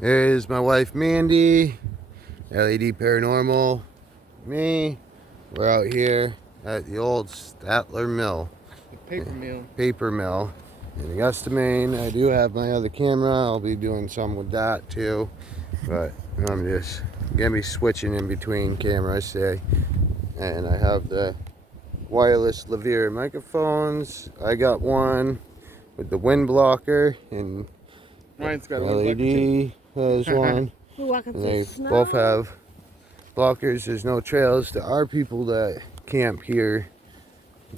There's my wife Mandy, LED Paranormal, me. We're out here at the old Statler Mill. The paper mill. Paper mill in Augusta, Maine. I do have my other camera. I'll be doing some with that too. But I'm just gonna be switching in between cameras today. And I have the wireless lavalier microphones. I got one with the wind blocker, and Mine's got LED has one. And they both have blockers. There's no trails. There are people that camp here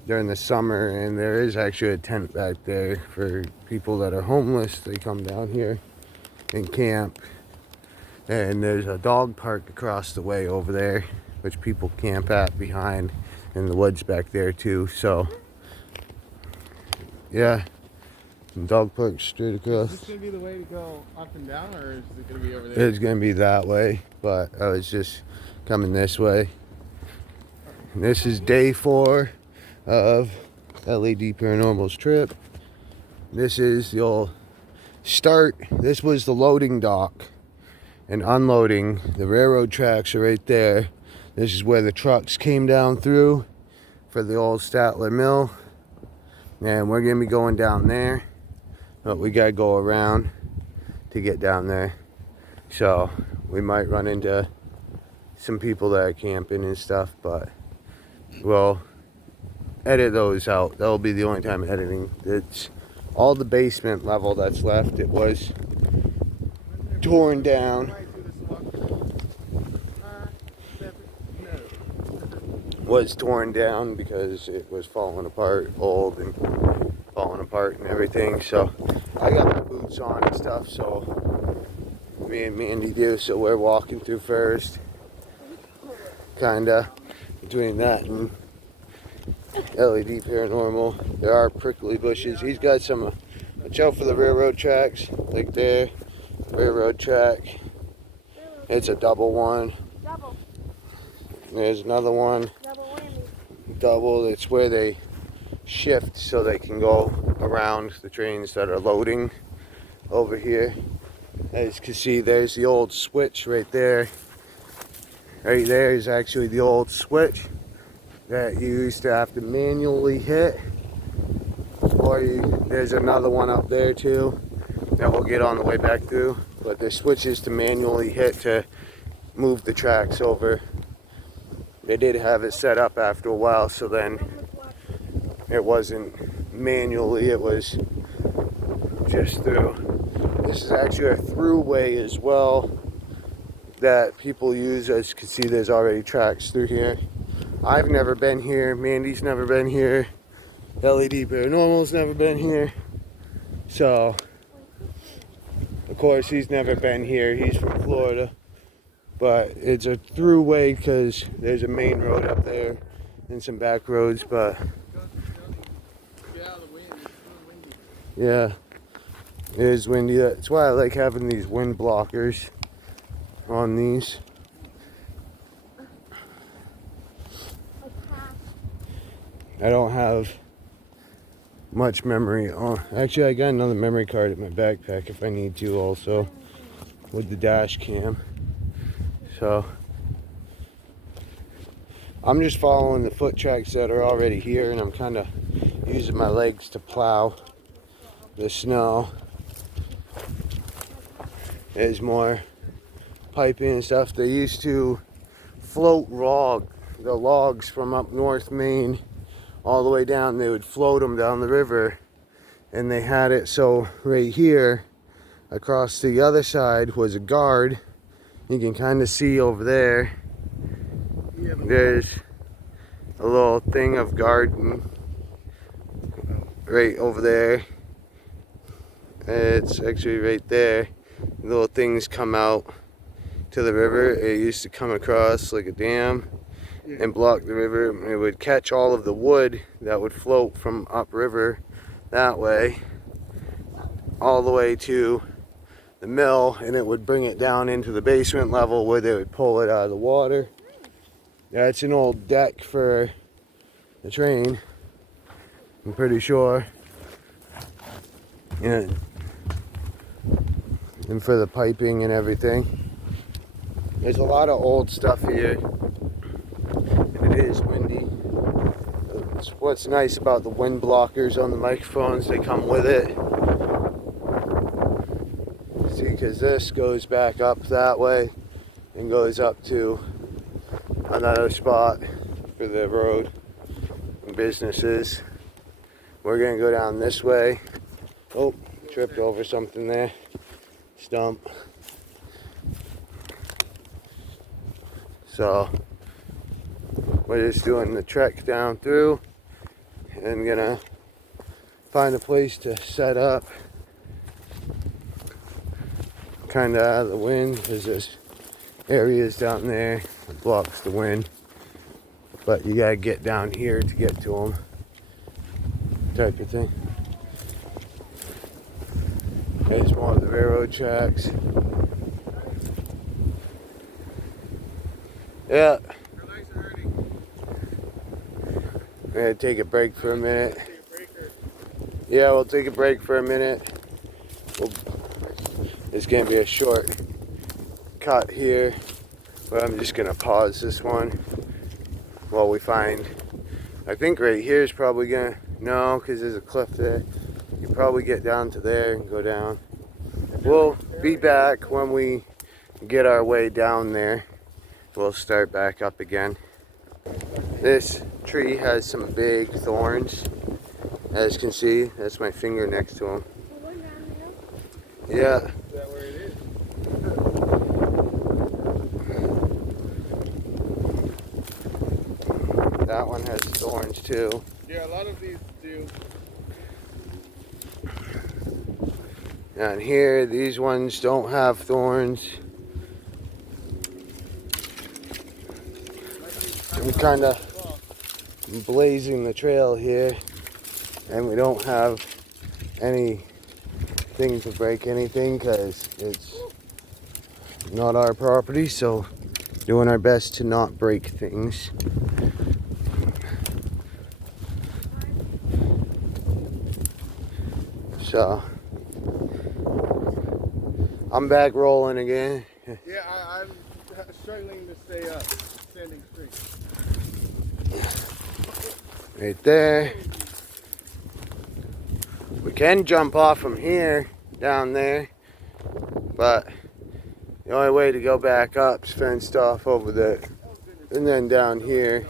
during the summer, and there is actually a tent back there for people that are homeless. They come down here and camp. And there's a dog park across the way over there, which people camp at behind in the woods back there too. So yeah, dog park straight across. Is this going to be the way to go up and down, or is it going to be over there? It's going to be that way, but I was just coming this way. And this is day 4 of LED Paranormal's trip. This is the old start. This was the loading dock and unloading. The railroad tracks are right there. This is where the trucks came down through for the old Statler Mill. And we're going to be going down there. But we got to go around to get down there. So we might run into some people that are camping and stuff, but we'll edit those out. That'll be the only time editing. It's all the basement level that's left. It was torn down. Was torn down because it was falling apart, old and falling apart and everything. So I got my boots on and stuff, so me and Mandy do. So we're walking through first, kinda between that and LED Paranormal. There are prickly bushes. He's got some, watch out for the railroad tracks, like there, railroad track. It's a double one. Double. There's another one. Double whammy. Double. It's where they shift so they can go around the trains that are loading over here. As you can see, there's the old switch right there. Right there is actually the old switch that you used to have to manually hit. Or there's another one up there too that we'll get on the way back through. But there's switches to manually hit to move the tracks over. They did have it set up after a while, so then it wasn't manually, it was just through. This is actually a throughway as well that people use. As you can see, there's already tracks through here. I've never been here, Mandy's never been here, LED Paranormal's never been here. So, of course, he's never been here. He's from Florida. But it's a throughway because there's a main road up there and some back roads, but yeah, it is windy. That's why I like having these wind blockers on these. I don't have much memory on. Actually, I got another memory card in my backpack if I need to also with the dash cam. So I'm just following the foot tracks that are already here, and I'm kind of using my legs to plow the snow. There's more piping and stuff. They used to float the logs from up North Maine all the way down. They would float them down the river, and they had it so right here across the other side was a guard. You can kind of see over there, there's a little thing of garden right over there. It's actually right there. Little things come out to the river. It used to come across like a dam and block the river. It would catch all of the wood that would float from upriver that way all the way to the mill, and it would bring it down into the basement level where they would pull it out of the water. That's an old deck for the train, I'm pretty sure. And and for the piping and everything. There's a lot of old stuff here, and it is windy. What's nice about the wind blockers on the microphones, they come with it. See, because this goes back up that way and goes up to another spot for the road and businesses. We're gonna go down this way. Oh, tripped over something there. Stump. So we're just doing the trek down through and gonna find a place to set up, kind of out of the wind, because there's areas down there that blocks the wind, but you gotta get down here to get to them, type of thing. There's more of the railroad tracks. Yeah. We're gonna take a break for a minute. Yeah, we'll take a break for a minute. It's gonna be a short cut here, but I'm just gonna pause this one while we find. I think right here is probably gonna, no, because there's a cliff there. You probably get down to there and go down. We'll be back when we get our way down there. We'll start back up again. This tree has some big thorns, as you can see. That's my finger next to him. Yeah. Is that where it is? That one has thorns too. Yeah, a lot of these do. And here, these ones don't have thorns. I'm kind of blazing the trail here, and we don't have anything to break anything because it's not our property, so doing our best to not break things. So I'm back rolling again. Yeah, I'm struggling to stay up, standing straight. Right there. We can jump off from here down there, but the only way to go back up is fenced off over there. And then down here.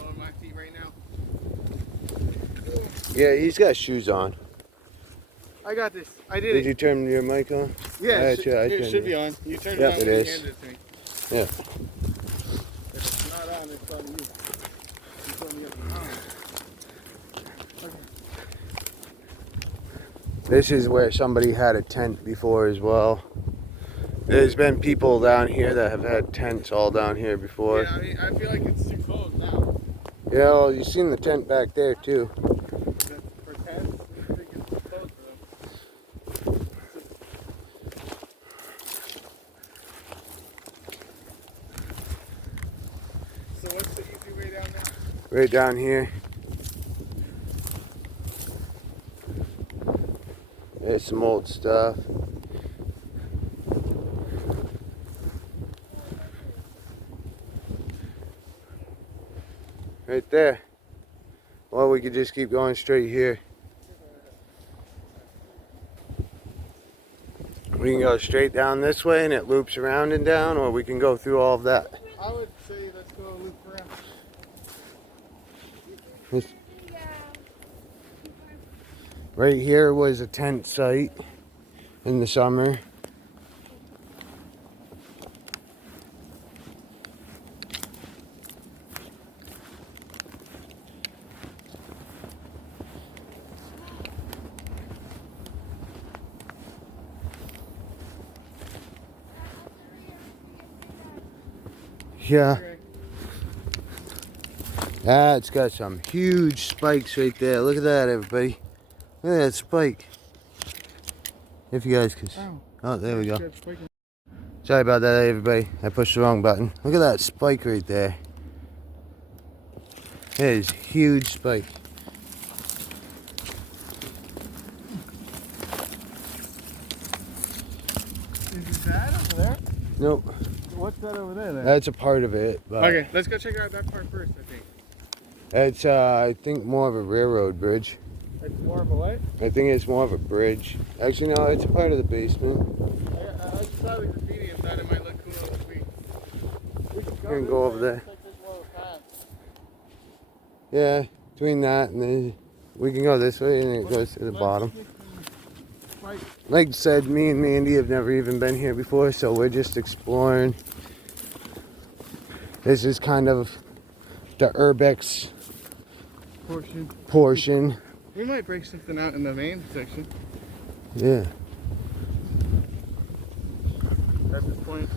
Yeah, he's got shoes on. I got this. I did it. Did you turn your mic on? Yeah, it it should be on. You turned it on it when you is. handed it to me. Yeah. If it's not on, it's on you. You told me it was on. Okay. This is where somebody had a tent before as well. There's been people down here that have had tents all down here before. Yeah, I mean, I feel like it's too cold now. Yeah, well, you've seen the tent back there too. For tents, I think it's too cold for them. So what's the easy way down there? Right down here. There's some old stuff. Right there. Well, we could just keep going straight here. We can go straight down this way and it loops around and down, or we can go through all of that. I would say let's go loop around. Right here was a tent site in the summer. Yeah. Okay. Ah, it's got some huge spikes right there. Look at that, everybody. Look at that spike. If you guys can. Oh, there we go. Sorry about that, everybody. I pushed the wrong button. Look at that spike right there. It is a huge spike. Is that over there? Nope. What's that over there then? That's a part of it. But Okay, let's go check out that part first, I think. it's, I think, more of a railroad bridge. It's more of a what? I think it's more of a bridge. Actually, no, it's a part of the basement. I just saw the graffiti and thought it might look cool if we can go over there. Yeah, between that and then we can go this way and it goes to the bottom. Like I said, me and Mandy have never even been here before, so we're just exploring. This is kind of the urbex portion. We might break something out in the main section. Yeah. At this point.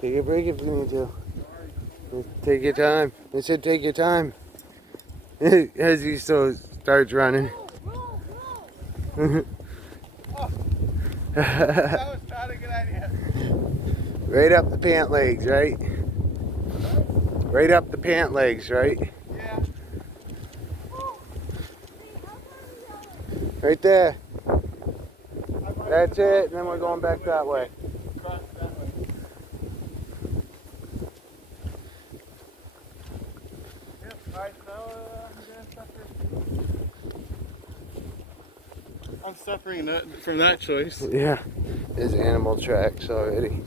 Take a break if you need to. Take your time. I said take your time. As he still starts running. That was not a good idea. Right up the pant legs, right? Right up the pant legs, right? Yeah. Right there. That's it, and then we're going back that way. I'm suffering from that choice. Yeah, there's animal tracks already.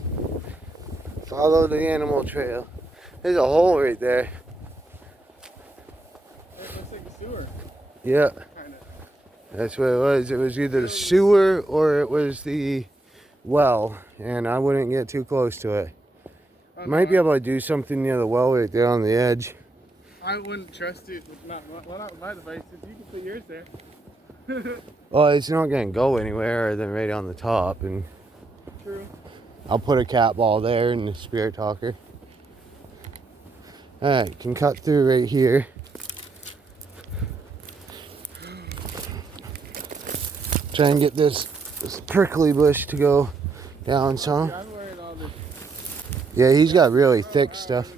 Follow the animal trail. There's a hole right there. It looks like a sewer. Yeah, Kinda. that's what it was. It was either the sewer or it was the well, and I wouldn't get too close to it. Might be able to do something near the well right there on the edge. I wouldn't trust it. Not with my devices. You can put yours there. Well, it's not going to go anywhere other than right on the top, and True. I'll put a cat ball there and the spirit talker. Alright, can cut through right here. Try and get this prickly bush to go down some. Yeah, I'm wearing all this. Yeah, he's got really thick stuff.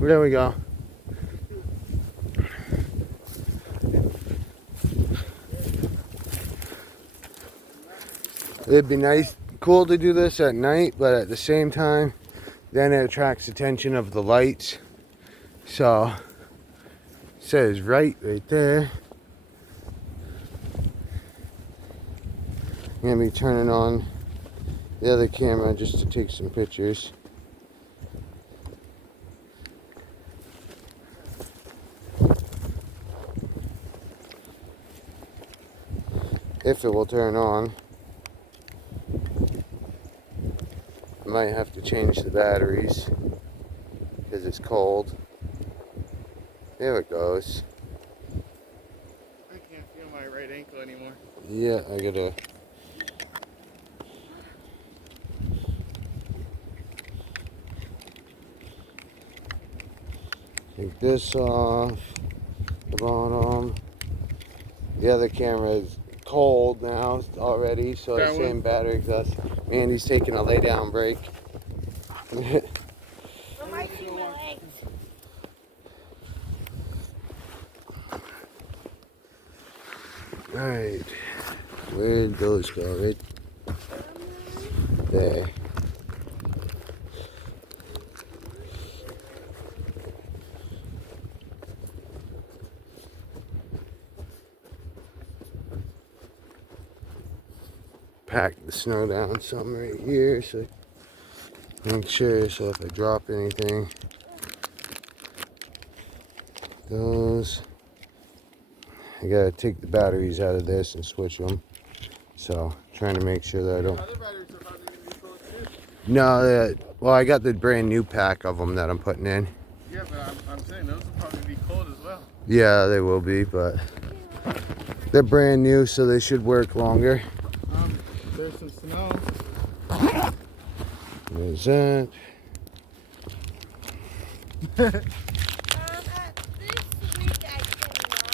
There we go. It'd be nice, cool to do this at night, but at the same time, then it attracts attention of the lights. So, it says right there. I'm gonna be turning on the other camera just to take some pictures. If it will turn on. I might have to change the batteries because it's cold. There it goes. I can't feel my right ankle anymore. Yeah, I gotta. Take this off the bottom. The other camera is cold now already, so the same battery exhaust. Andy's taking a lay down break. I might see my legs. Alright, where'd those go? Right there. Pack the snow down some right here, so make sure, so if I drop anything, those, I gotta take the batteries out of this and switch them, so trying to make sure that I don't. Other batteries are probably going to be cold too. No, well, I got the brand new pack of them that I'm putting in. Yeah, but I'm saying those will probably be cold as well. Yeah, they will be, but they're brand new, so they should work longer. There's some snow. There's that. This week I cannot.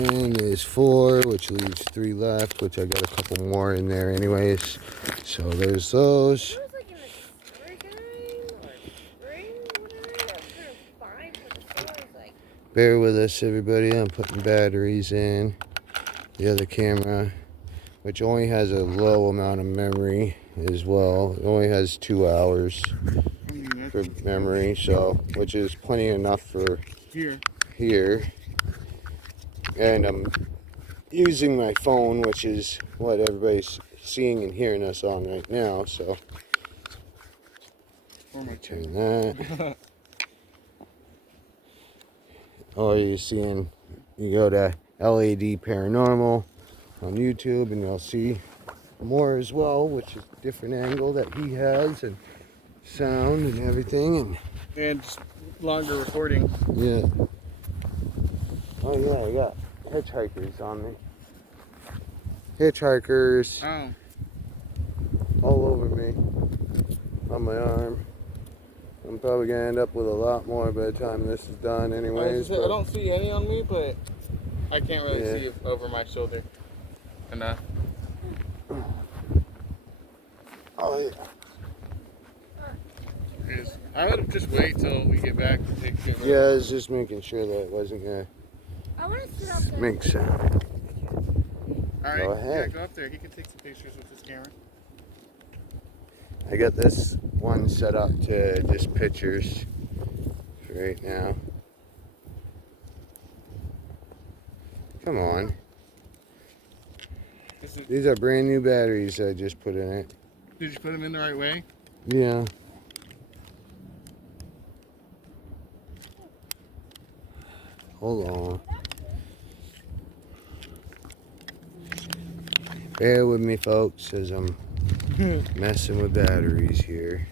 And there's is 4, which leaves 3 left, which I got a couple more in there anyways. So there's those. It was like in the summertime or spring, whatever. I was trying to find what the store was like. Bear with us, everybody. I'm putting batteries in the other camera, which only has a low amount of memory as well. It only has 2 hours for memory, so which is plenty enough for here. And I'm using my phone, which is what everybody's seeing and hearing us on right now. So turn that. Or you're seeing, you go to LAD Paranormal on YouTube and you'll see more as well, which is a different angle that he has and sound and everything. And just longer recording. Yeah. Oh yeah, I got hitchhikers on me. Hitchhikers Oh. all over me, on my arm. I'm probably gonna end up with a lot more by the time this is done anyways. I don't see any on me, but I can't really see over my shoulder enough. Oh yeah. I would just wait till we get back to take care of it. Yeah, I was just making sure that it wasn't gonna I want to sit up there. make sound. Alright, Go ahead. yeah, go up there. He can take some pictures with his camera. I got this one set up to just pictures for right now. Come on. These are brand new batteries I just put in it. Did you put them in the right way? Yeah. Hold on. Bear with me, folks, as I'm messing with batteries here.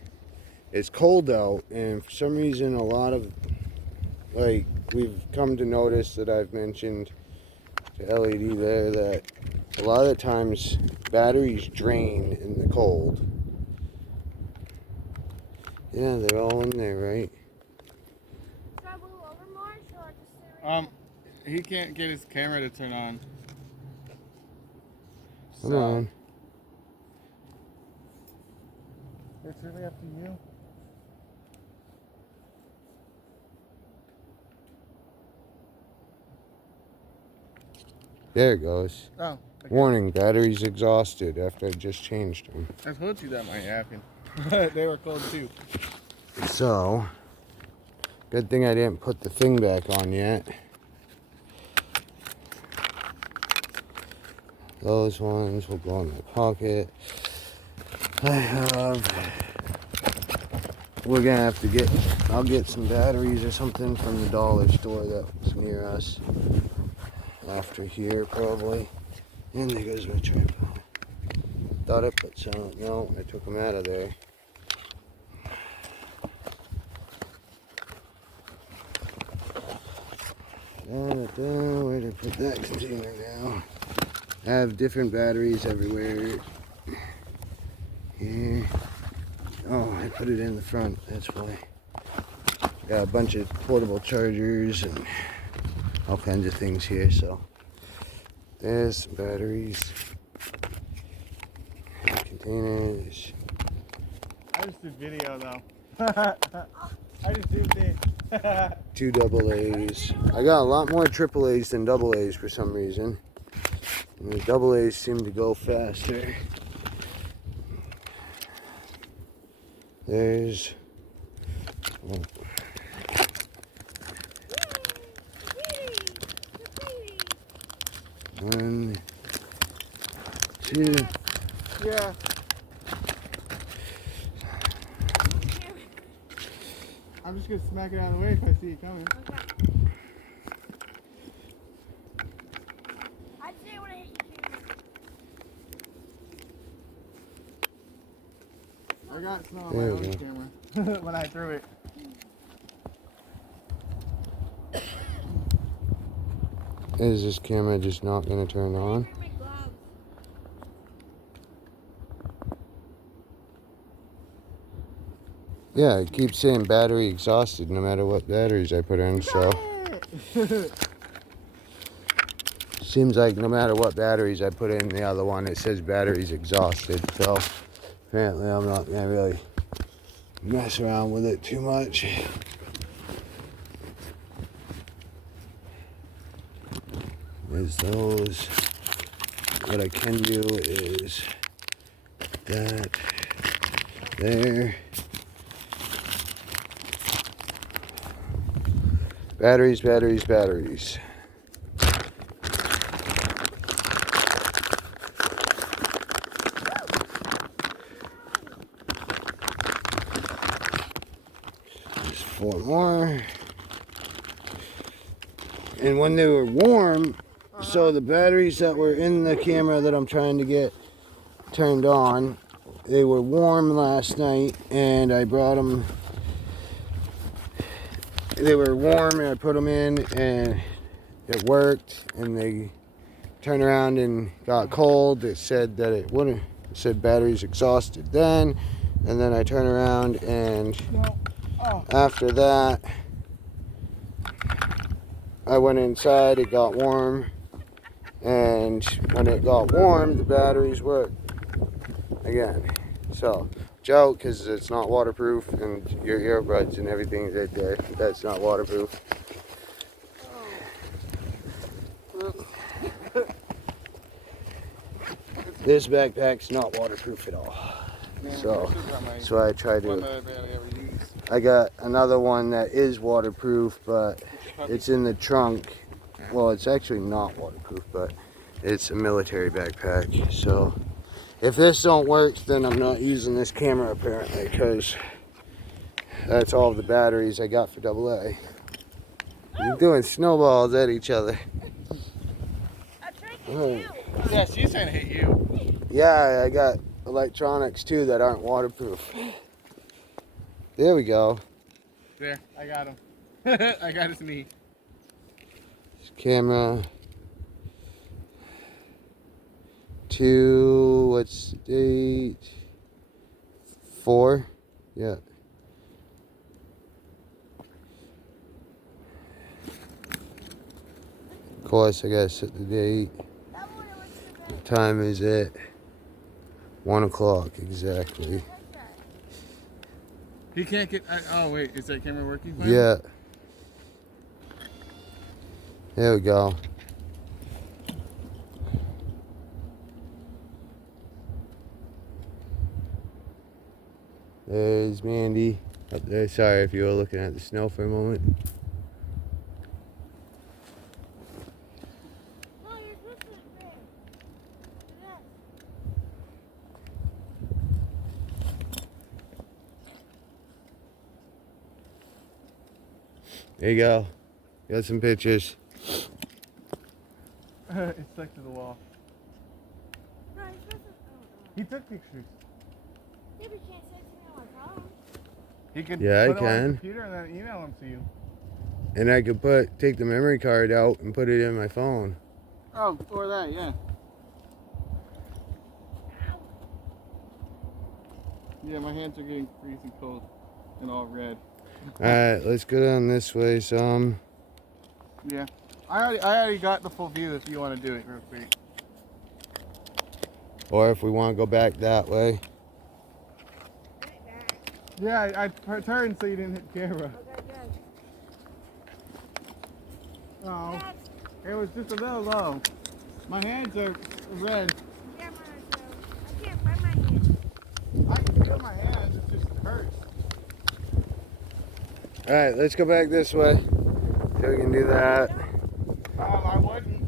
It's cold out, and for some reason, a lot of, like, we've come to notice that I've mentioned to LED there that a lot of the times batteries drain in the cold. Yeah, they're all in there, right? Should I move over more? Or should I just stay right He can't get his camera to turn on. Come on. It's really up to you. There it goes. Oh. Okay. Warning, batteries exhausted after I just changed them. I told you that might happen. They were cold too. So, good thing I didn't put the thing back on yet. Those ones will go in my pocket. We're gonna have to I'll get some batteries or something from the dollar store that was near us. After here, probably. And there goes my tripod. Thought I put some, no, I took them out of there. Where did I put that container now? I have different batteries everywhere. Here. Oh, I put it in the front, that's why. Got a bunch of portable chargers and all kinds of things here, so. There's some batteries. Containers. I just did video though. I just zoomed in. 2 AA's. I got a lot more AAA's than AA's for some reason. And the AA's seem to go faster. There's one, 2. Yeah. I'm just gonna smack it out of the way if I see it coming. Okay. I'd say when I hit you. I got snow on my There own we go. camera when I threw it. Is this camera just not going to turn on? My gloves. Yeah, it keeps saying battery exhausted no matter what batteries I put in, so. Seems like no matter what batteries I put in the other one, it says battery's exhausted. So apparently I'm not gonna really mess around with it too much. There's those. What I can do is that there. Batteries, batteries, batteries. There's 4 more. And when they were warm, so the batteries that were in the camera that I'm trying to get turned on, they were warm last night, and I brought them. They were warm, and I put them in, and it worked. And they turned around and got cold. It said that it wouldn't. It said battery's exhausted then, and then I turned around, and after that, I went inside. It got warm, and when it got warm, the batteries worked again. So, Joe, because it's not waterproof, and your earbuds and everything's right there. That's not waterproof. This backpack's not waterproof at all. So that's why I try to. I got another one that is waterproof, but it's in the trunk. Well, it's actually not waterproof, but it's a military backpack. So if this don't work, then I'm not using this camera apparently, because that's all the batteries I got for AA. You're doing snowballs at each other. I tried to hit you. Yeah, she's trying to hit you. Yeah, I got electronics too that aren't waterproof. There we go. There, I got him. I got his knee. Camera. 2, what's the date? 4? Yeah. Of course, I gotta set the date. What time is it? 1 o'clock exactly. He can't get. Oh wait, is that camera working? Fine? Yeah. There we go. There's Mandy up there. Sorry if you were looking at the snow for a moment. No, you're supposed to look there. There you go. Got some pictures. It's stuck to the wall. No, you're supposed to. Oh, He took pictures. yeah, but you can't send to me on my phone. He could Yeah, put I it on can. the computer and then email them to you. And I could take the memory card out and put it in my phone. Oh, or that, yeah. Yeah, my hands are getting freezing cold and all red. Alright, let's go down this way some. Yeah. I already got the full view if you want to do it real quick. Or if we want to go back that way. Right back. Yeah, I turned so you didn't hit the camera. Okay, good. Oh, That's it was just a little low. My hands are red. camera, so I can't find my hand. I can feel my hands, it just hurts. Alright, let's go back this way. So we can do that. I wouldn't.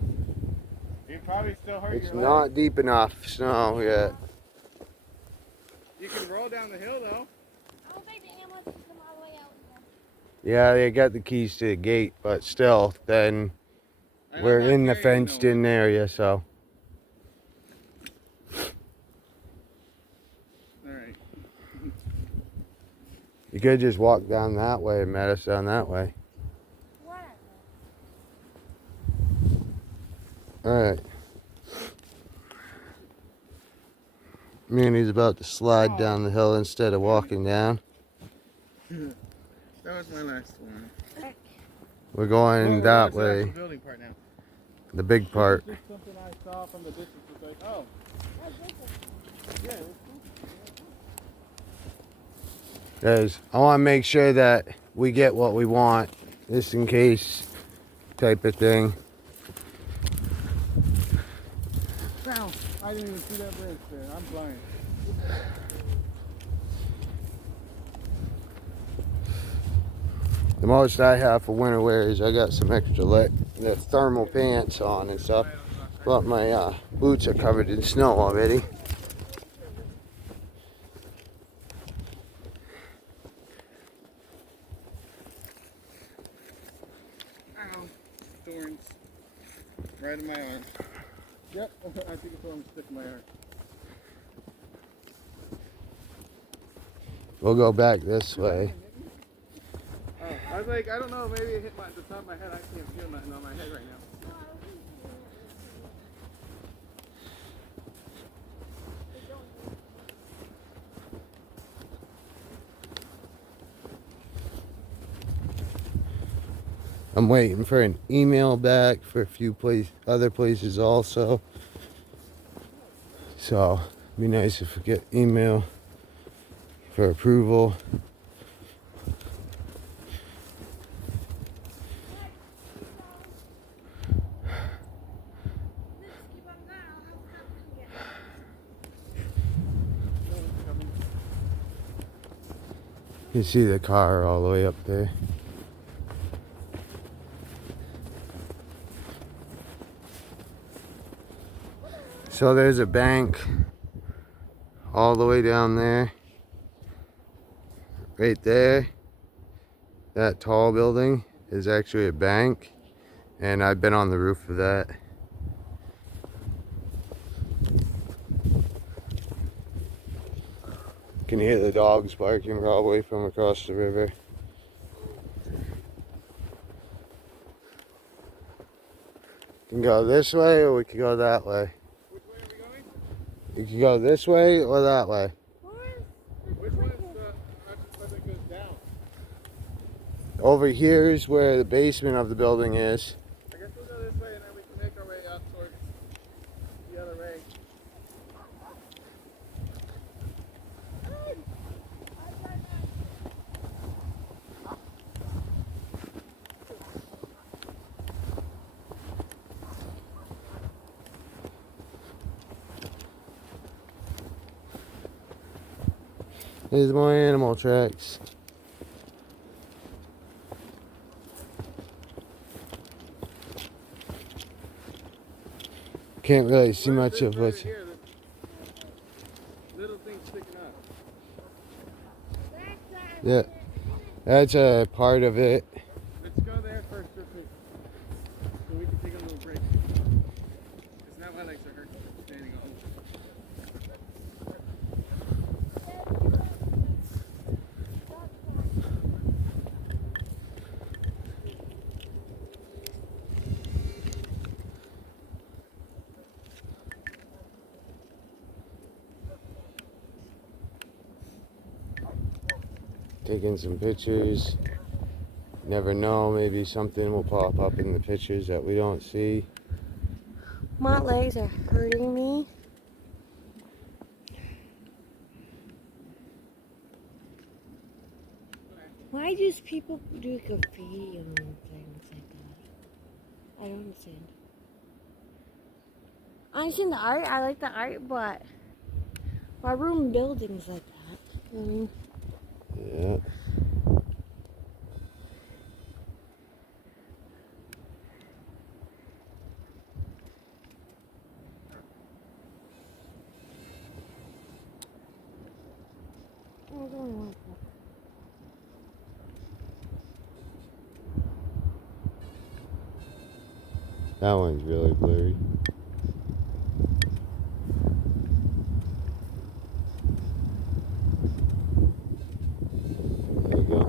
You'd probably still hurt It's your not leg. deep enough snow yet. You can roll down the hill though. I don't think the ambulance can come all the way out there. Yeah, they got the keys to the gate, but still, then And we're I'm not in the carrying no fenced in area, so. Alright. You could just walk down that way and met us down that way. Whatever. Alright. Manny's about to slide down the hill instead of walking down. That was my last one. We're going Well, that we're on to the way. building part now. the big part. This is just something I saw from the distance. It's like, oh, yeah, it's cool. Because I want to make sure that we get what we want, just in case type of thing. Wow, I didn't even see that branch there. I'm blind. The most I have for winter wear is I got some extra the thermal pants on and stuff, but my boots are covered in snow already. Ow, thorns. Right in my arm. Yep, I think it's one stuck in my arm. We'll go back this way. Oh, I was like, I don't know, maybe it hit the top of my head. I can't feel nothing on my head right now. I'm waiting for an email back for a few other places also. So it'd be nice if we get email for approval. You see the car all the way up there. So there's a bank all the way down there. Right there. That tall building is actually a bank. And I've been on the roof of that. You can hear the dogs barking probably from across the river. We can go this way or we can go that way. Which way are we going? You can go this way or that way. Which one's the one that goes down? Over here is where the basement of the building is. I guess we'll go this way and then we can make our way out towards the other way. There's more animal tracks. Can't really see much of what's... Here, little thing sticking up. Yeah, that's a part of it. Let's go there first real quick. So we can take a little break. Because now my legs are hurting standing on them. Taking some pictures. Never know, maybe something will pop up in the pictures that we don't see. My legs are hurting me. Why do people do graffiti on things like that? I don't understand. I understand the art, I like the art, but why ruin buildings like that? You know what I mean? Yeah. I don't want that. That one's really blurry. There you go.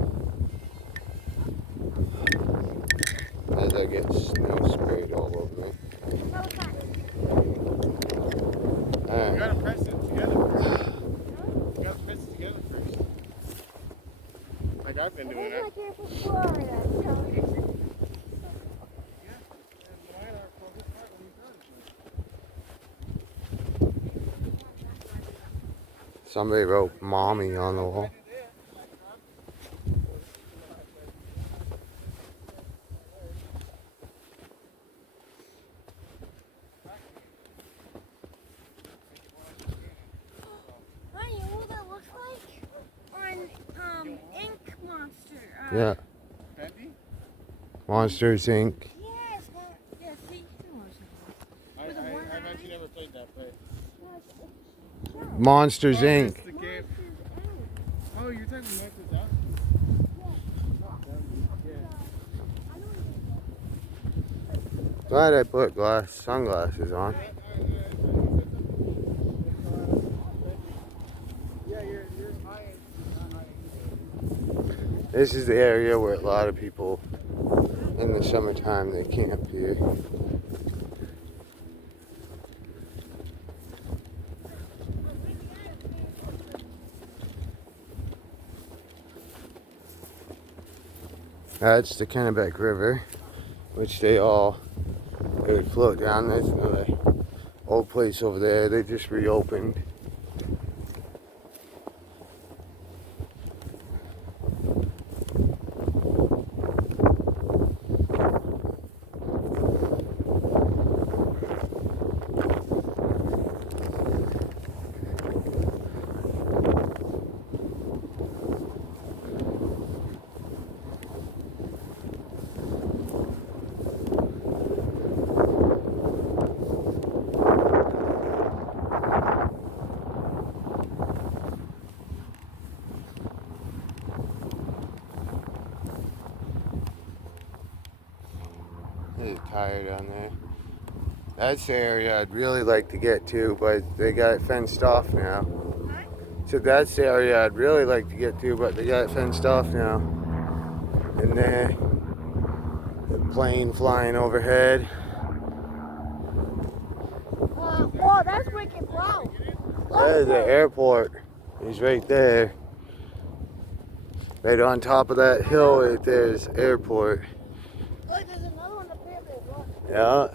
As I get snow sprayed all over me. You Alright. gotta press it together first. You gotta press it together first. Like I've been doing that. Yeah, and mine are from this part. Somebody wrote mommy on the wall. Honey, you know what that looks like? On Ink Monster. Yeah. Bendy? Monsters Inc. Yes, yeah, see, I've actually never played that, but Monsters Inc. it's the game. Oh, you're talking Monsters Out? Glad I put sunglasses on. Yeah, you're high. This is the area where a lot of people in the summertime they camp here. That's the Kennebec River, which they would float down. There's another old place over there. They just reopened. There's a tire down there. That's the area I'd really like to get to, but they got it fenced off now. So that's the area I'd really like to get to, but they got it fenced off now. And there, the plane flying overhead. Whoa, that's wicked low. There's the airport. He's right there. Right on top of that hill right there is airport. Look, there's another one up there. Look. Yeah,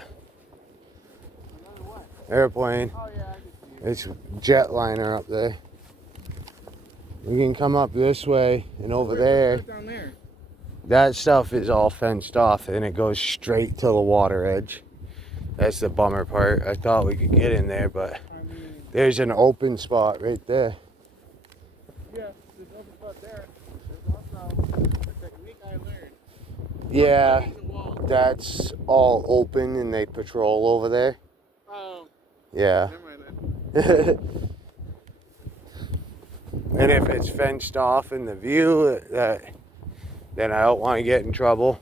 Another what? airplane. Oh, yeah, I can see it. It's jetliner up there. We can come up this way and over there. Down there. That stuff is all fenced off and it goes straight to the water edge. That's the bummer part. I thought we could get in there, but I mean, there's an open spot right there. yeah, there's open spot there. There's also a technique I learned. Yeah, Hitting the wall. that's all open and they patrol over there. Oh, Yeah. never mind then. And if it's fenced off in the view, then I don't want to get in trouble.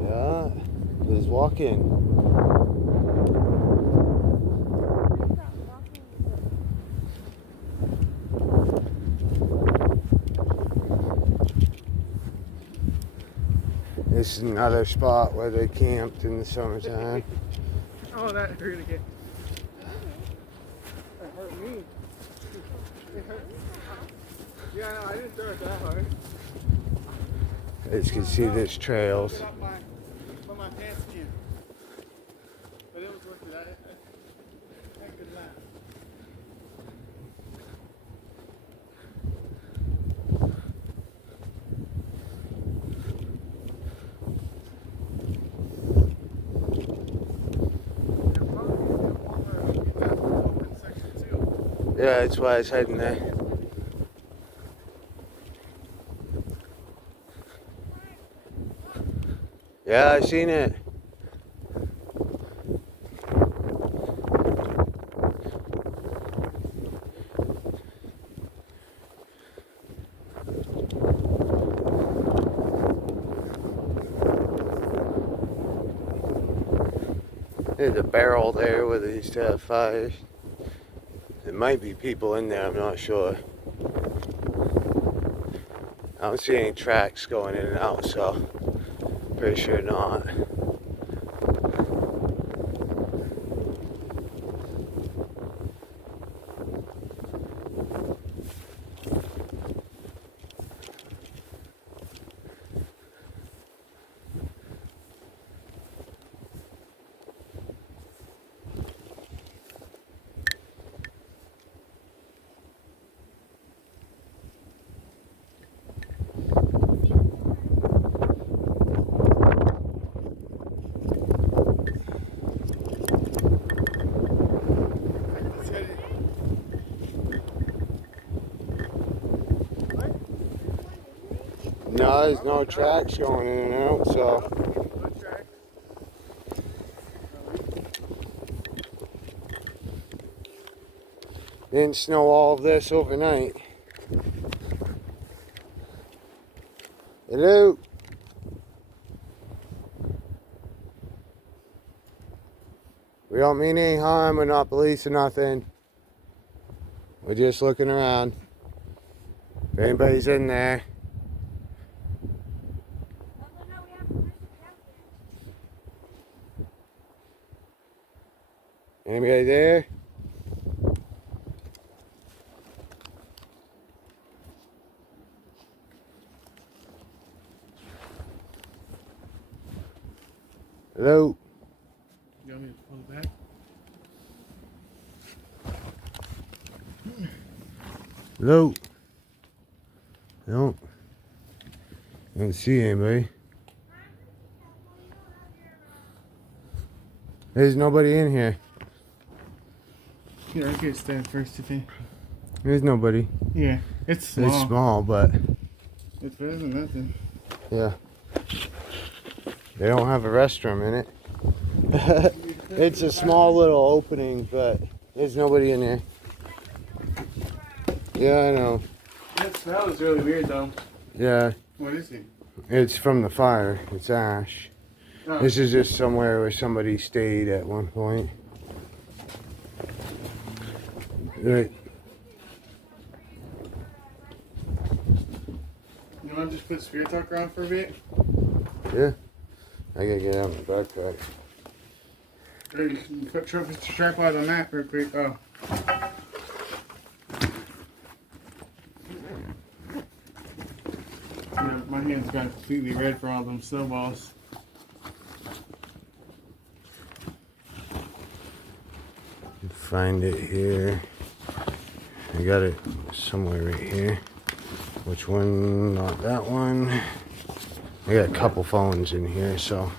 Yeah, he's walking. This is another spot where they camped in the summertime. Oh, that hurt again. That hurt me. It hurt. Yeah, no, I didn't throw it that hard. As you can see, there's trails. But my pants skin. But it was worth it. I could laugh. Yeah, that's why I was heading there. Yeah, I seen it. There's a barrel there where they used to have fires. There might be people in there, I'm not sure. I don't see any tracks going in and out, so pretty sure not. No, there's no tracks going in and out, so. Didn't snow all of this overnight. Hello? We don't mean any harm, we're not police or nothing. We're just looking around. If anybody's in there. Anybody there? Hello? You want me to pull it back? Hello? No. I don't see anybody. There's nobody in here. Yeah, I get stabbed first if you. There's nobody. Yeah, it's small. It's small, but It's better than nothing. yeah. They don't have a restroom in it. It's a small little opening, but there's nobody in there. Yeah, I know. That smell is really weird though. Yeah, What is it? it's from the fire. It's ash. Oh. This is just somewhere where somebody stayed at one point. Right. You want to just put Spirit Talk around for a bit? Yeah. I gotta get out my backpack. Or you can put the tripod on that real quick. Oh. Yeah, my hands got completely red for all them snowballs. Find it here. I got it somewhere right here. Which one? Not that one. I got a couple phones in here, so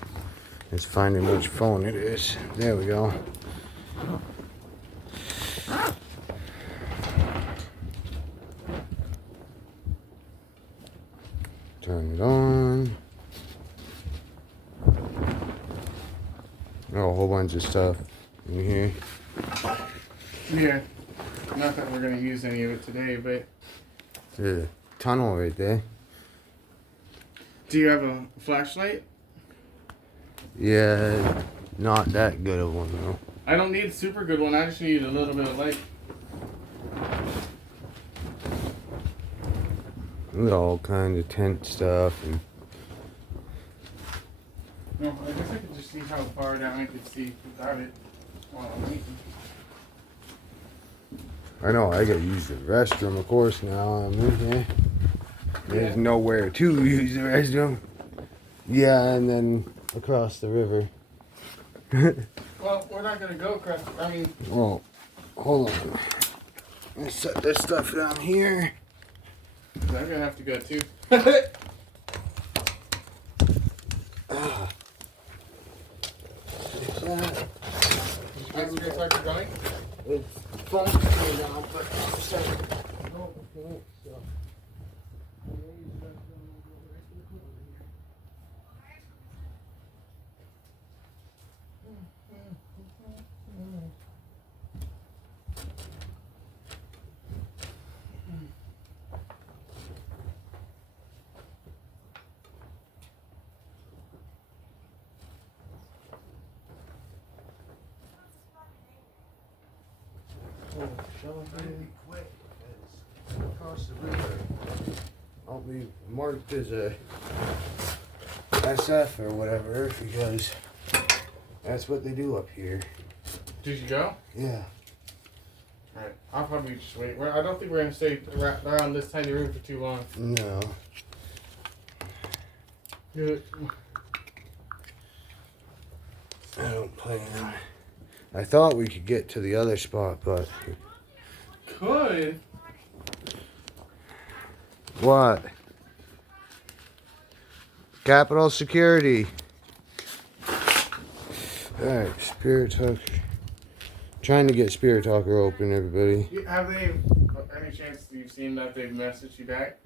it's finding which phone it is. There we go. Turn it on. Oh, a whole bunch of stuff in here. Yeah. Not that we're going to use any of it today, but... There's a tunnel right there. Do you have a flashlight? Yeah, not that good of one though. I don't need a super good one. I just need a little bit of light. Look at all kinds of tent stuff and No, I guess I could just see how far down I could see without it while I'm eating. I know I gotta use the restroom, of course. Now I'm in here. There's Yeah. nowhere to use the restroom. Yeah, and then across the river. Well, we're not gonna go across. I mean, Well, hold on. Let's set this stuff down here. I'm gonna have to go too. How's the great party going? It's fun to go down, but I'm starting to go with it, so. Really quick. It's across the river. I'll be marked as a SF or whatever because that's what they do up here. Did you go? Yeah. Alright, I'll probably just wait. I don't think we're gonna stay around this tiny room for too long. No. Good. I don't plan on it. I thought we could get to the other spot, but Could. what? Capitol Security. Alright, Spirit Talker. Trying to get Spirit Talker open, everybody. Have they, any chance you've seen that they've messaged you back?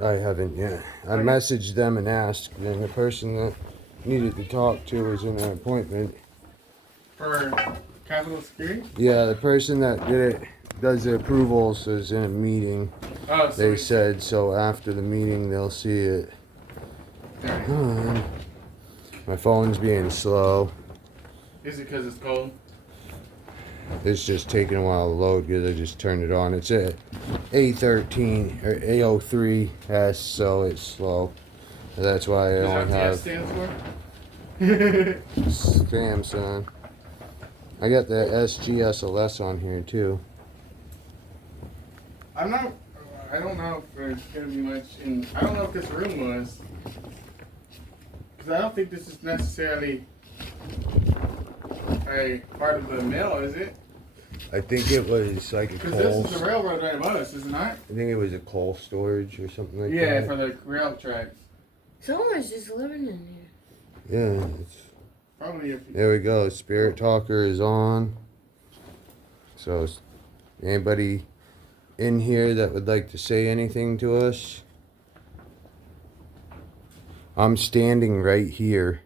I haven't yet. I messaged them and asked, and the person that needed to talk to was in an appointment. For Capitol Security? Yeah, the person that did it, does the approvals, is in a meeting. Oh, so They said, so after the meeting they'll see it. My phone's being slow. Is it because it's cold? It's just taking a while to load because I just turned it on. It's at A13 or A03S, so it's slow. That's why I Is that don't what the S have stands for? Samsung. I got the SGSLS on here too. I don't know if there's gonna be much in. I don't know if this room was. Because I don't think this is necessarily a part of the mill, is it? I think it was like a Because coal. this is the railroad right above us, is it not? I think it was a coal storage or something like Yeah, that. for the rail tracks. Someone's just living in here. Yeah. It's, Probably if there we go. Spirit Talker is on. So, anybody in here that would like to say anything to us? I'm standing right here.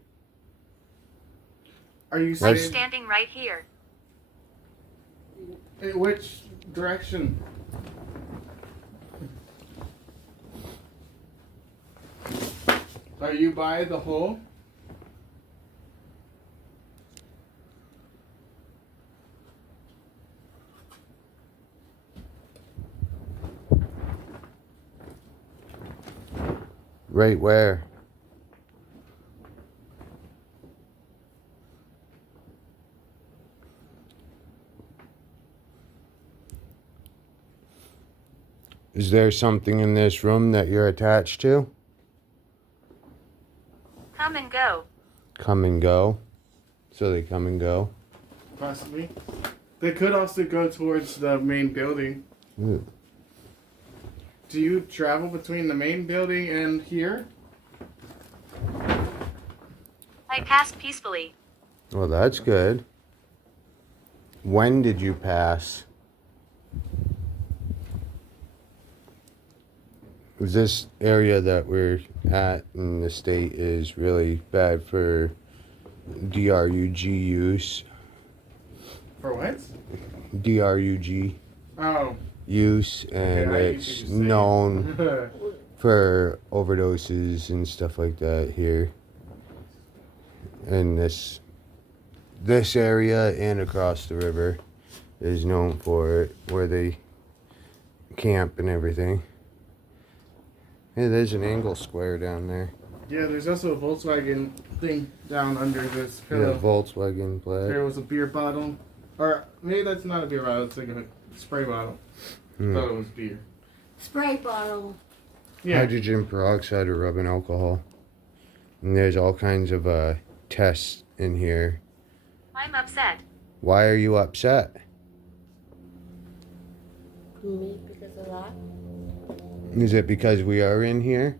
Are you I'm saying standing right here. in which direction? Are you by the hole? Right where? Is there something in this room that you're attached to? Come and go. Come and go. So they come and go. Possibly. They could also go towards the main building. Ooh. Do you travel between the main building and here? I passed peacefully. Well, that's good. When did you pass? This area that we're at in the state is really bad for DRUG use. For what? DRUG Oh. use, and Okay, I it's used to say known it. for overdoses and stuff like that here. And this area and across the river is known for it, where they camp and everything. Hey, there's an angle square down there. Yeah, there's also a Volkswagen thing down under this Yeah, pillow. Volkswagen plaid. There was a beer bottle. Or maybe that's not a beer bottle, it's like a spray bottle. I thought it was beer. Spray bottle. Yeah. Hydrogen peroxide or rubbing alcohol. And there's all kinds of tests in here. I'm upset. Why are you upset? Me, because of that. Is it because we are in here?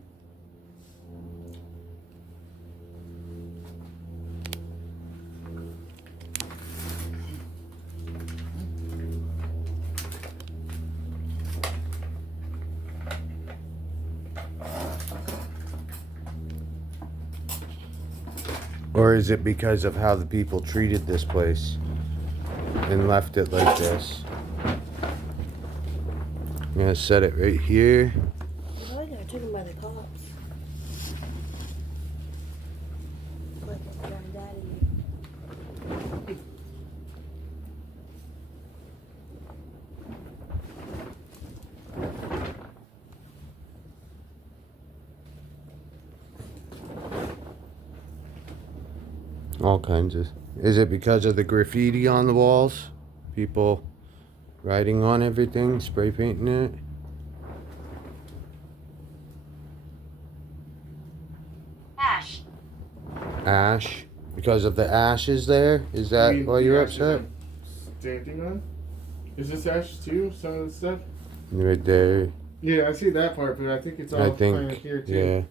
Or is it because of how the people treated this place and left it like this? I'm gonna set it right here. I thought they were taken by the cops. Like my daddy. All kinds of. Is it because of the graffiti on the walls? People writing on everything, spray painting it? Ash. Ash? Because of the ashes there? Is that You mean why the you're ashes upset? I'm standing on? Is this ash too? Some of the stuff? Right there. Yeah, I see that part, but I think it's all I kind of think. here too. Yeah.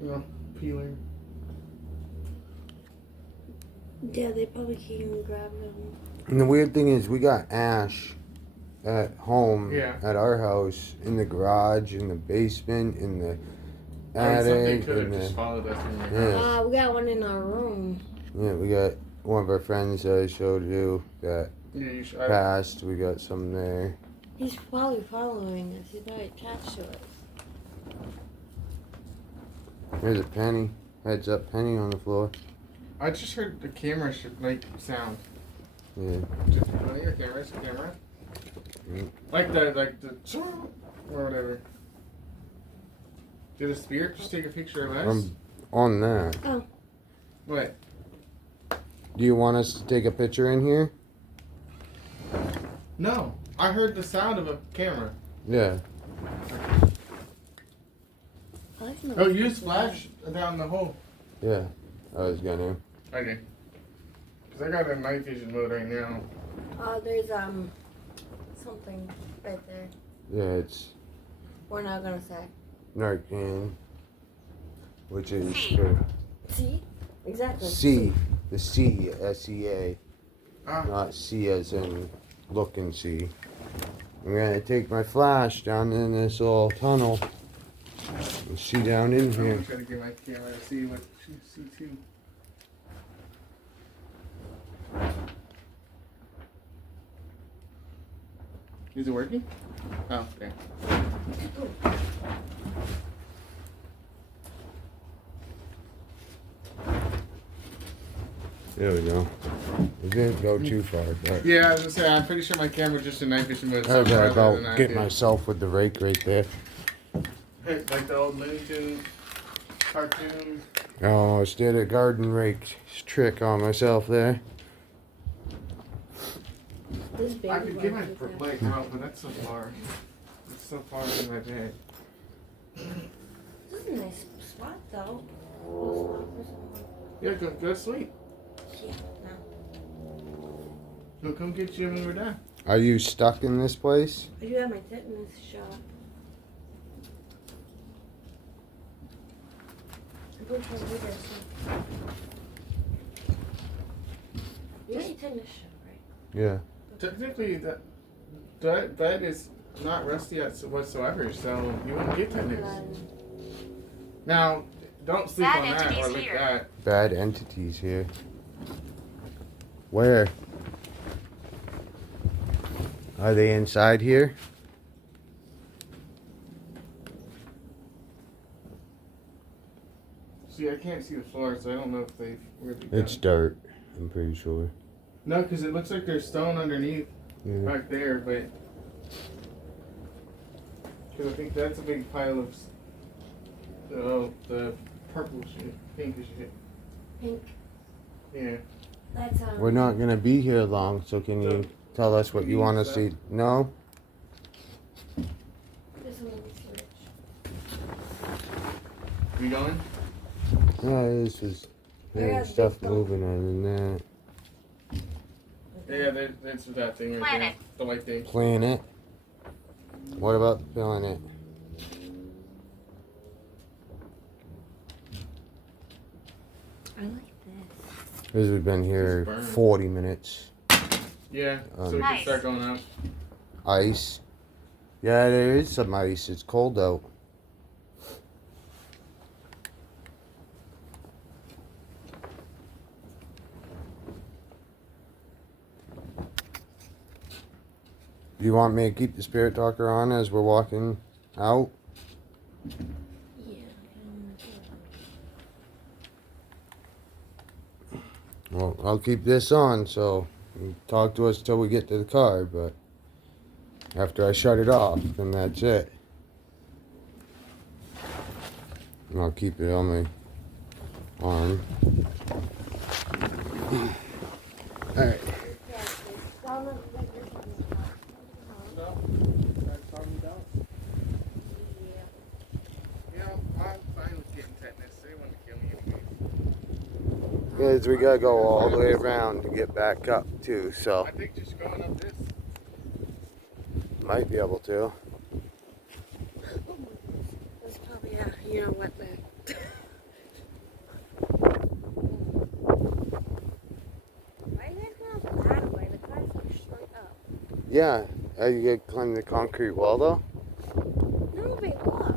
You know, peeling. Yeah, they probably came and grabbed them. And the weird thing is, we got ash at home, Yeah. at our house, in the garage, in the basement, in the I mean, something attic, could have in just the. followed us in the Yeah. house. We got one in our room. Yeah, we got one of our friends that I showed you that Yeah, you should. passed. We got some there. He's probably following us. He's probably attached to us. There's a penny. Heads up, penny on the floor. I just heard the camera should make sound. Yeah. Just one of your cameras, camera. Mm. Like the or whatever. Did a spirit just take a picture of us? On that. What? Do you want us to take a picture in here? No, I heard the sound of a camera. Yeah. Oh, use flash down the hole. Yeah. I was gonna. Okay. Cause I got a night vision mode right now. There's something right there. Yeah, it's We're not gonna say. Narcan, which is C. for See? Exactly. C. The C, S-E-A. Ah. Not C as in look and see. I'm gonna take my flash down in this little tunnel and see down in I'm here. gonna try to get my camera to see what you see too. Is it working? Oh, okay. There we go. It didn't go too far, but Yeah, I was gonna say, I'm pretty sure my camera just a night vision mode. I was farther about than I get did. myself with the rake right there. Hey, like the old Looney Tunes cartoon. Oh, I did a garden rake trick on myself there. This baby I could get my right there. leg out, but that's so far. It's so far from my bed. This is a nice spot though. Cool spot for someone. Yeah, go to sleep. Yeah, no. We'll come get you when we're done. Are you stuck in this place? I do have my tetanus shot. I'm pretty sure you guys You got your tetanus shot, right? Yeah. Technically, that bed is not rusty whatsoever, so you won't get tetanus. Now, don't sleep Bad on that entities or lick here. that. Bad entities here. Where? Are they inside here? See, I can't see the floor, so I don't know if they've really done. It's dirt, I'm pretty sure. No, because it looks like there's stone underneath Yeah. back there, but because I think that's a big pile of the purple shit, pinkish shit. Pink. Yeah. That's We're not gonna be here long, so can you tell us what you want us to know? This one is rich. You going? Yeah, this is there's stuff moving other than that. Yeah, that's that thing right there. Planet. The white thing. Planet. What about the planet? I like this. Because we've been here It's burned. 40 minutes. Yeah, so we can Nice. start going out. Ice. Yeah, there is some ice. It's cold out. Do you want me to keep the spirit talker on as we're walking out? Yeah. Well, I'll keep this on, so you talk to us till we get to the car, but after I shut it off, then that's it. I'll keep it on my arm. Alright. No, that's probably don't. You know, I'm fine with getting tetanus. They want to kill me anyway. Because we gotta go all the way around to get back up too, so I think just going up this. might be able to. That's probably what the. Why is it going that way? The cars are straight up. Yeah, you gotta climb the concrete wall though. No, wait, look.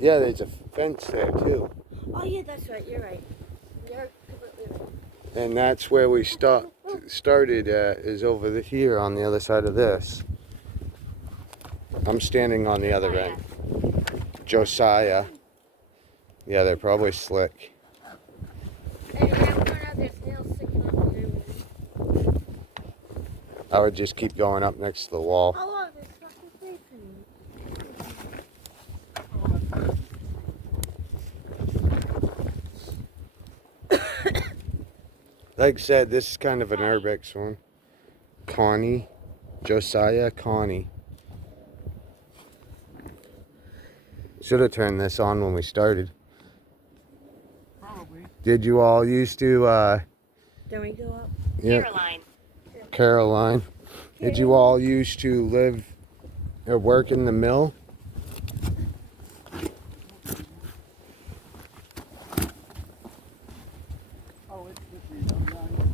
Yeah, there's a fence there too. Oh yeah, that's right. You're right. You're completely right. And that's where we started at, is over here on the other side of this. I'm standing on the other end. Josiah. Yeah, they're probably slick. Hey, man, there's nails sticking up everywhere. I would just keep going up next to the wall. Oh, look, there's fucking sleeping. Like I said, this is kind of an urbex one. Connie. Josiah Connie. Should have turned this on when we started. Probably. Did you all used to, Then we go up. yeah, Caroline. Caroline. Did you all used to live or work in the mill? Oh, it's slippery down down.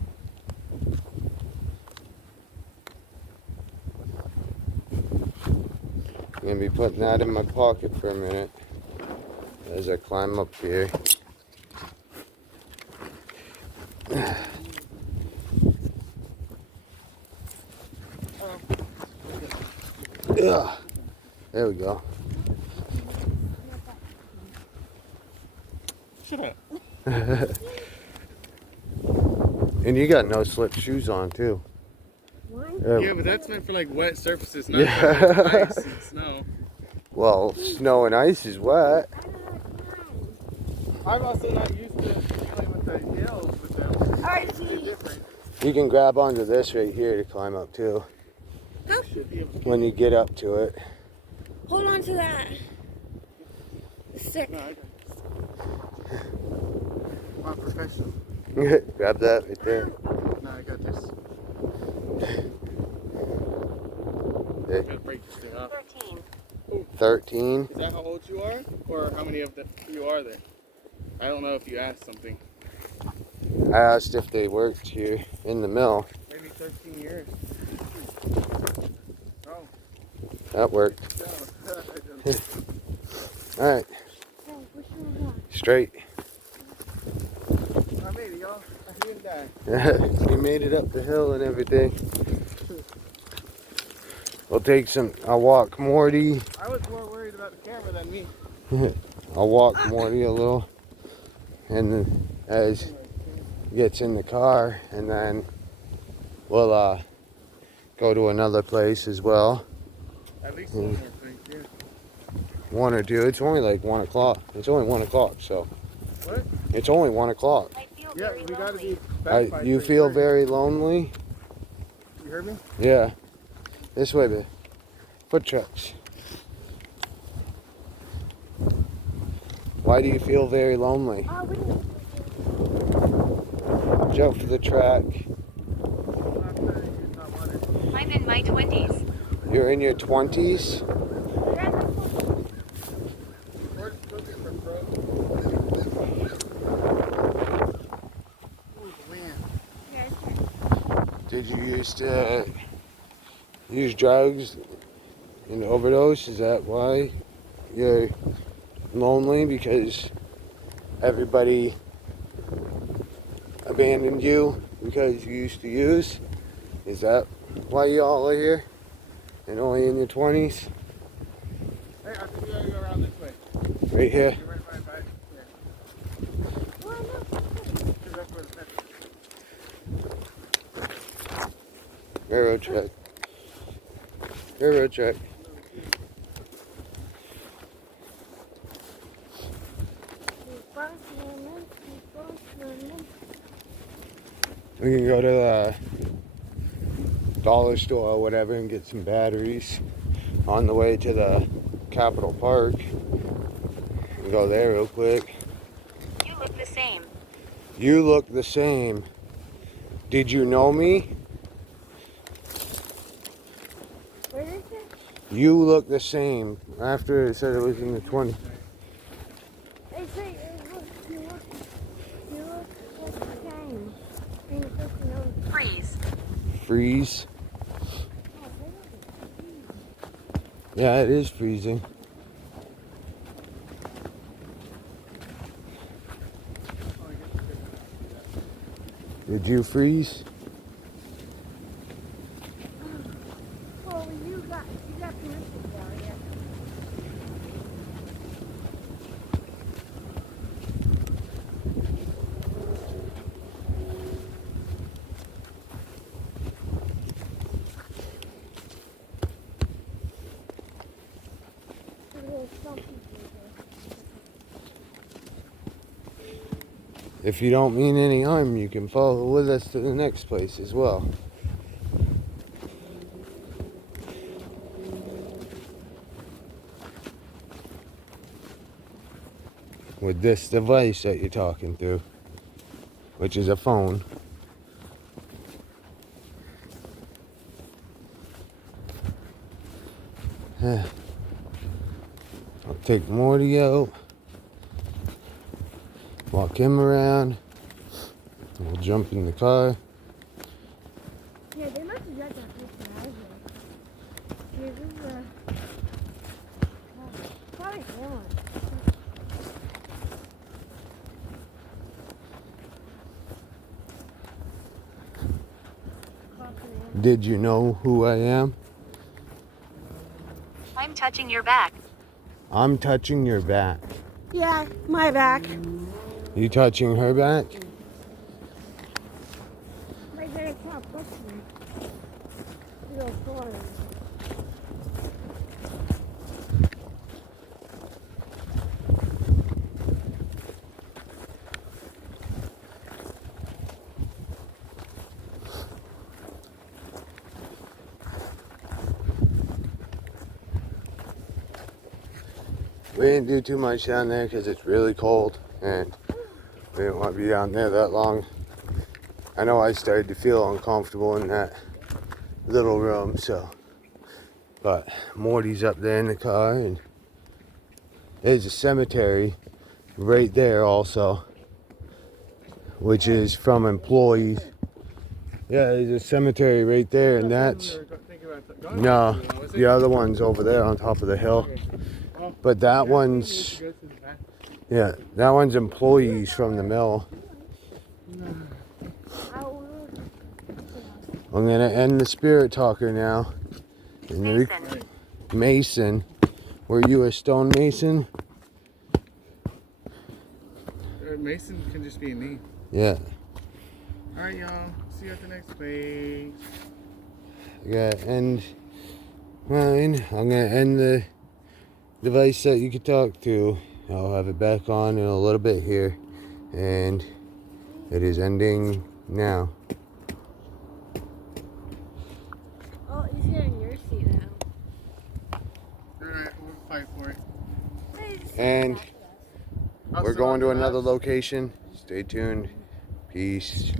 I'm gonna be putting that in my pocket for a minute as I climb up here. Ugh. There we go. Shut up. And you got no slip shoes on too. What? Yeah, but that's meant for like wet surfaces, not Yeah. for like ice and snow. Well, snow and ice is wet. I'm also not used to dealing with the hills with them. Alright, It's see. different. You can grab onto this right here to climb up too. Should be able to. When you get up to it. Hold on to that. Sick. No, I got this. I'm professional. Grab that right there. No, I got this. Okay. Gotta break this thing off. 13. 13. Is that how old you are? Or how many of you are there? I don't know if you asked something. I asked if they worked here in the mill. Maybe 13 years. Oh, That worked. no. I don't. Alright, Oh, which one was straight. I made it, y'all. I didn't die. We made it up the hill and everything. We'll take some. I'll walk Morty. I was more worried about the camera than me. I'll walk Morty a little. And then as he gets in the car, and then we'll go to another place as well. At least one more thing, yeah. 1 or 2. It's only like 1 o'clock. It's only 1 o'clock, so. What? It's only 1 o'clock. I feel Yeah, very we gotta lonely. be back by You feel 3:30. very lonely? You heard me? Yeah. This way, babe. Foot trucks. Why do you feel very lonely? Oh, we didn't. Jump for the track. I'm in my 20s. You're in your 20s? We're just looking for growth. Ooh, the wind. Did you used to use drugs and overdose? Is that why you're lonely? Because everybody abandoned you because you used to use? Is that why you all are here and only in your 20s? Hey, I think we gotta go around this way. Right here? You're right by yeah. Because that's where the fence is. Railroad track. Railroad track. We can go to the dollar store or whatever and get some batteries on the way to the Capitol Park. And go there real quick. You look the same. You look the same. Did you know me? What is it? You look the same. After it said it was in the 20s. They say you look like the same. And it's just, you know, Freeze. Freeze. oh, they look Yeah, it is freezing. Did you freeze? well, you got permission to go, yeah. There's some people there. If you don't mean any harm, you can follow with us to the next place as well. With this device that you're talking through, which is a phone. I'll take Morty out, walk him around, and we'll jump in the car. Yeah, they must have got that person out of here. Yeah, this is probably gone. Did you know who I am? I'm touching your back. I'm touching your back. Yeah, my back. You touching her back? My back can't push me. Little corner. We didn't do too much down there because it's really cold and we didn't want to be down there that long. I know I started to feel uncomfortable in that little room, so. But Morty's up there in the car, and there's a cemetery right there also, which is from employees. Yeah, there's a cemetery right there, and that's, no, the other one's over there on top of the hill. But that one's, yeah, that one's employees from the mill. I'm gonna end the spirit talker now. And the Mason. Mason. Were you a stonemason? Mason can just be a name. Yeah. Alright, y'all. See you at the next place. I gotta end mine. I'm gonna end the device that you could talk to. I'll have it back on in a little bit here. And it is ending now. Oh, he's here in your seat now. Alright, we'll fight for it. And we're going to another location. Stay tuned. Peace.